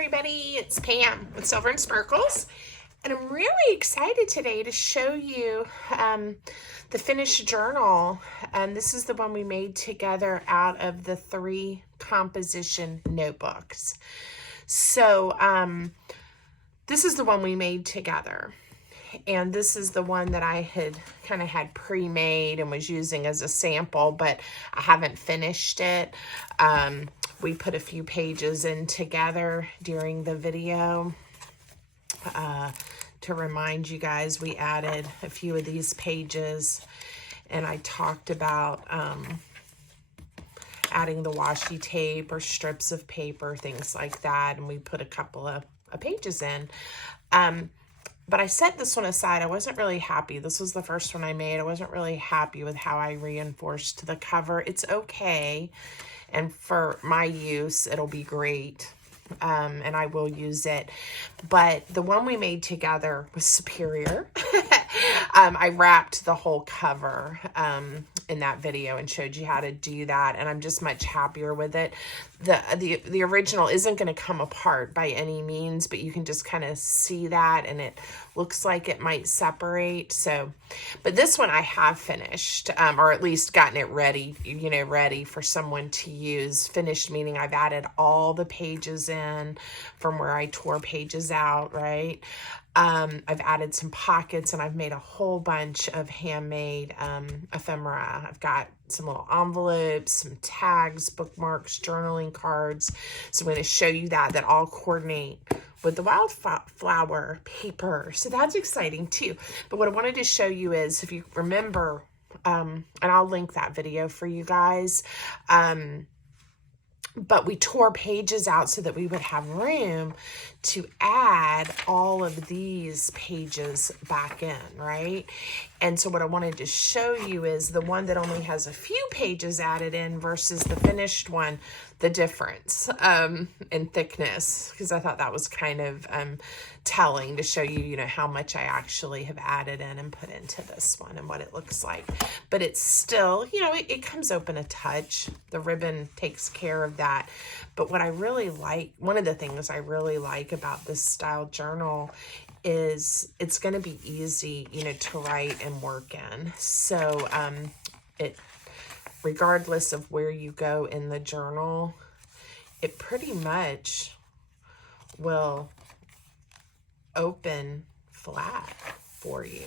everybody, it's Pam with Silver and Sparkles, and I'm really excited today to show you the finished journal. This is the one we made together out of the 3 composition notebooks. So this is the one we made together, and this is the one that I had pre-made and was using as a sample, but I haven't finished it. We put a few pages in together during the video. To remind you guys, we added a few of these pages, and I talked about adding the washi tape or strips of paper, things like that, and we put a couple of pages in. But I set this one aside. I wasn't really happy. This was the first one I made. I wasn't really happy with how I reinforced the cover. It's okay, and for my use, it'll be great. And I will use it. But the one we made together was superior. I wrapped the whole cover in that video and showed you how to do that, and I'm just much happier with it. The original isn't going to come apart by any means, but you can just kind of see that, and it looks like it might separate. So, but this one I have finished, or at least gotten it ready, ready for someone to use. Finished meaning I've added all the pages in from where I tore pages out, right? I've added some pockets, and I've made a whole bunch of handmade ephemera. I've got some little envelopes, some tags, bookmarks, journaling cards. So I'm going to show you that all coordinate with the Wildflower paper. So that's exciting too. But what I wanted to show you is, if you remember, and I'll link that video for you guys, but we tore pages out so that we would have room to add all of these pages back in, right? And so what I wanted to show you is the one that only has a few pages added in versus the finished one, the difference in thickness, because I thought that was kind of telling to show you, how much I actually have added in and put into this one and what it looks like. But it's still, it comes open a touch. The ribbon takes care of that. But what I really like, one of the things I really like about this style journal is it's going to be easy, to write and work in. So regardless of where you go in the journal, it pretty much will open flat for you,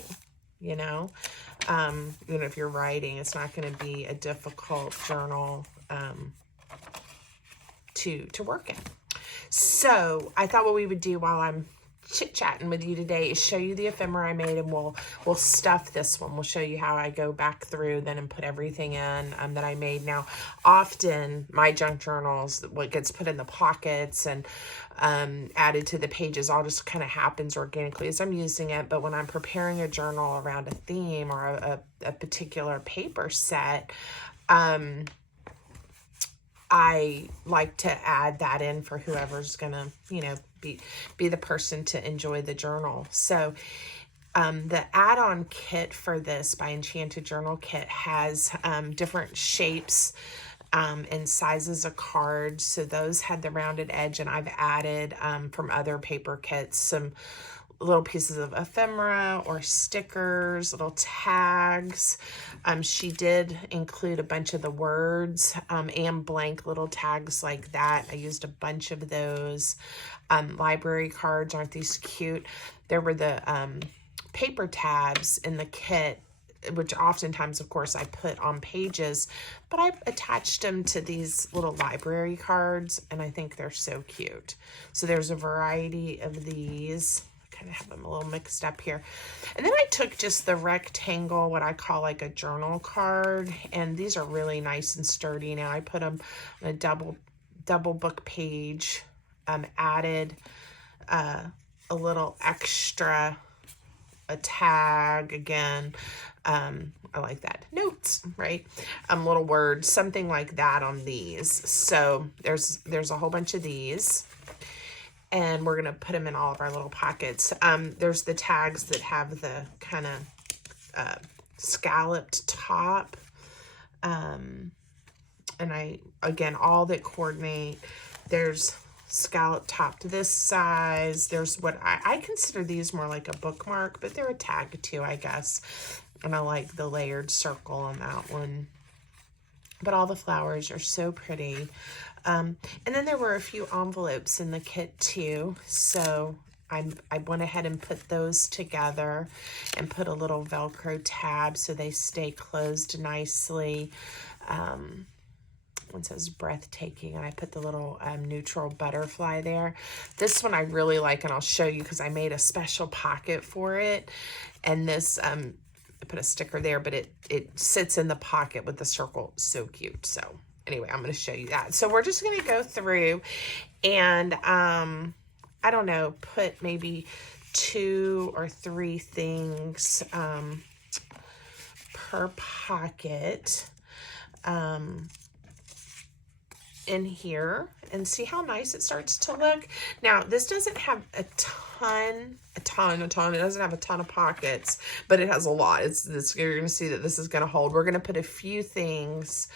if you're writing, it's not going to be a difficult journal to work in. So I thought what we would do while I'm chit-chatting with you today is show you the ephemera I made, and we'll stuff this one. We'll show you how I go back through then and put everything in that I made. Now, often my junk journals, what gets put in the pockets and added to the pages, all just kind of happens organically as I'm using it. But when I'm preparing a journal around a theme or a particular paper set, I like to add that in for whoever's gonna, be the person to enjoy the journal. So the add-on kit for this by EnchantedJournalKit has different shapes and sizes of cards. So those had the rounded edge, and I've added from other paper kits some little pieces of ephemera or stickers, little tags. She did include a bunch of the words and blank little tags like that. I used a bunch of those. Library cards, aren't these cute? There were the paper tabs in the kit, which oftentimes, of course, I put on pages, but I attached them to these little library cards, and I think they're so cute. So there's a variety of these. Kind of have them a little mixed up here. And then I took just the rectangle, what I call like a journal card, and these are really nice and sturdy. Now I put them on a double book page, added a little extra, a tag again. I like that. Notes, right? Little words, something like that on these. So there's a whole bunch of these, and we're going to put them in all of our little pockets. There's the tags that have the kind of scalloped top. And again, all that coordinate. There's scallop topped this size. There's what I consider these more like a bookmark, but they're a tag too, I guess. And I like the layered circle on that one. But all the flowers are so pretty. And then there were a few envelopes in the kit too. So I went ahead and put those together and put a little Velcro tab so they stay closed nicely. One says breathtaking, and I put the little neutral butterfly there. This one I really like, and I'll show you because I made a special pocket for it. And this, I put a sticker there, but it sits in the pocket with the circle. So cute. So anyway, I'm going to show you that. So we're just going to go through and, I don't know, put maybe 2 or 3 things per pocket in here and see how nice it starts to look. Now, this doesn't have a ton, it doesn't have a ton of pockets, but it has a lot. You're going to see that this is going to hold. We're going to put a few things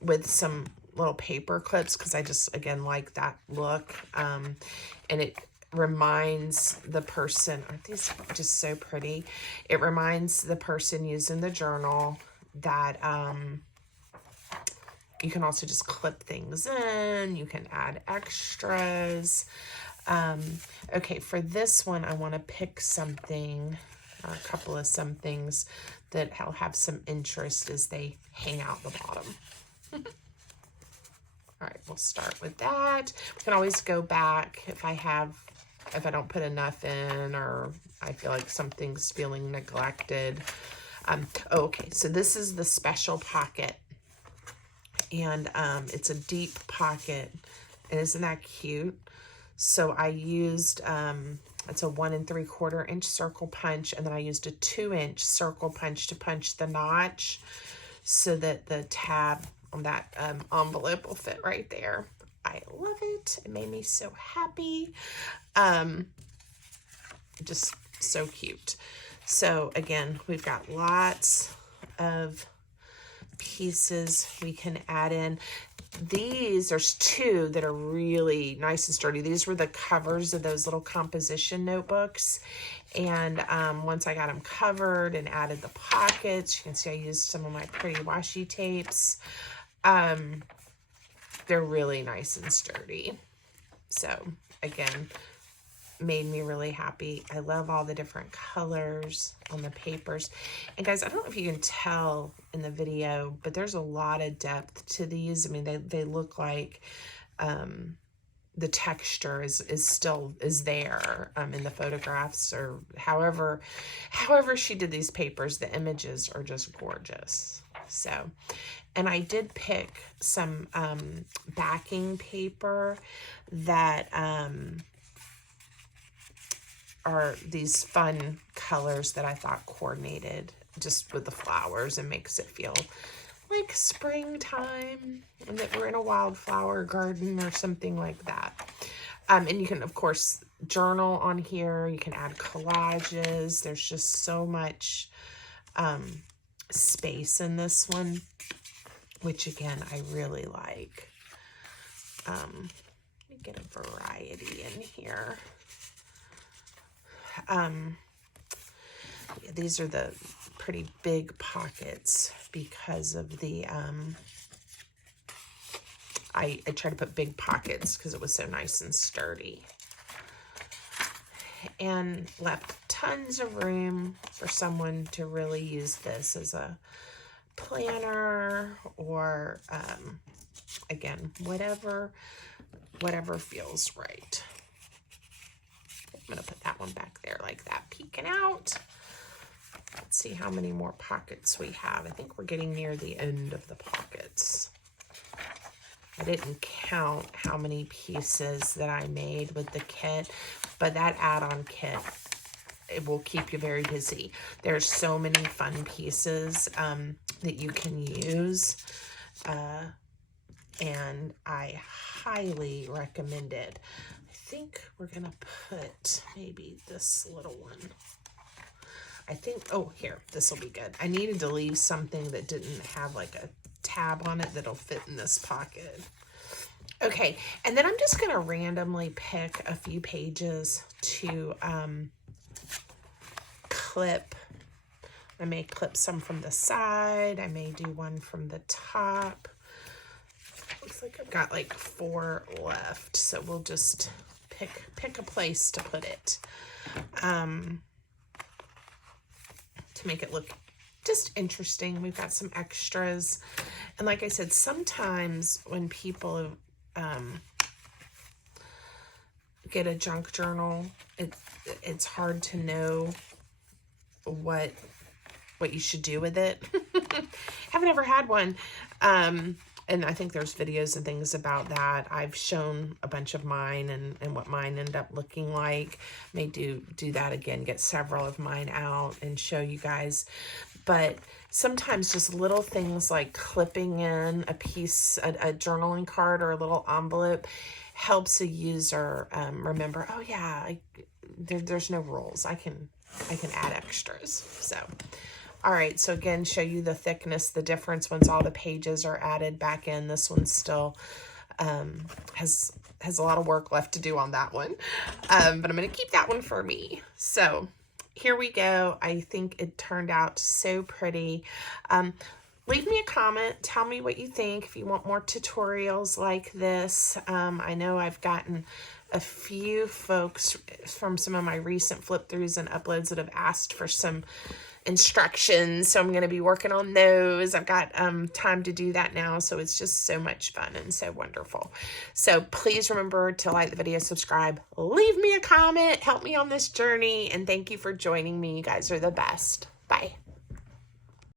with some little paper clips because I just, again, like that look. And it reminds the person, aren't these just so pretty? It reminds the person using the journal that you can also just clip things in. You can add extras. Okay, for this one, I want to pick something, or a couple of some things that will have some interest as they hang out the bottom. All right, we'll start with that. We can always go back if I don't put enough in, or I feel like something's feeling neglected. Okay, so this is the special pocket. And it's a deep pocket, and isn't that cute? So I used, it's a 1 3/4 inch circle punch, and then I used a 2-inch circle punch to punch the notch so that the tab on that envelope will fit right there. I love it. It made me so happy. Just so cute. So again, we've got lots of pieces we can add in. There's 2 that are really nice and sturdy. These were the covers of those little composition notebooks. And once I got them covered and added the pockets, you can see I used some of my pretty washi tapes. They're really nice and sturdy. So again, made me really happy. I love all the different colors on the papers. And guys, I don't know if you can tell in the video, but there's a lot of depth to these. I mean, they look like the texture is still there in the photographs, or however she did these papers. The images are just gorgeous. So, and I did pick some backing paper that are these fun colors that I thought coordinated just with the flowers and makes it feel like springtime and that we're in a wildflower garden or something like that. And you can, of course, journal on here. You can add collages. There's just so much space in this one, which again, I really like. Let me get a variety in here. These are the pretty big pockets because of the, I tried to put big pockets because it was so nice and sturdy. And left tons of room for someone to really use this as a planner or, again, whatever feels right. I'm going to put that one back there like that, peeking out. Let's see how many more pockets we have. I think we're getting near the end of the pockets. I didn't count how many pieces that I made with the kit, but that add-on kit, it will keep you very busy. There's so many fun pieces that you can use, and I highly recommend it. I think we're going to put maybe this little one. I think, oh, here, this will be good. I needed to leave something that didn't have like a tab on it that'll fit in this pocket. Okay, and then I'm just going to randomly pick a few pages to clip. I may clip some from the side. I may do one from the top. Looks like I've got like 4 left, so we'll just pick a place to put it to make it look just interesting. We've got some extras, and like I said, sometimes when people get a junk journal, it's hard to know what you should do with it. Haven't ever had one. And I think there's videos and things about that. I've shown a bunch of mine and what mine end up looking like. May do that again, get several of mine out and show you guys. But sometimes just little things like clipping in a piece, a journaling card or a little envelope helps a user remember, oh yeah, there's no rules. I can add extras. So, all right. So again, show you the thickness, the difference once all the pages are added back in. This one still has a lot of work left to do on that one. But I'm going to keep that one for me. So here we go. I think it turned out so pretty. Leave me a comment. Tell me what you think. If you want more tutorials like this. I know I've gotten a few folks from some of my recent flip throughs and uploads that have asked for some instructions, so I'm going to be working on those. I've got time to do that now, so it's just so much fun and so wonderful. So please remember to like the video, subscribe, leave me a comment, help me on this journey, and thank you for joining me. You guys are the best. Bye.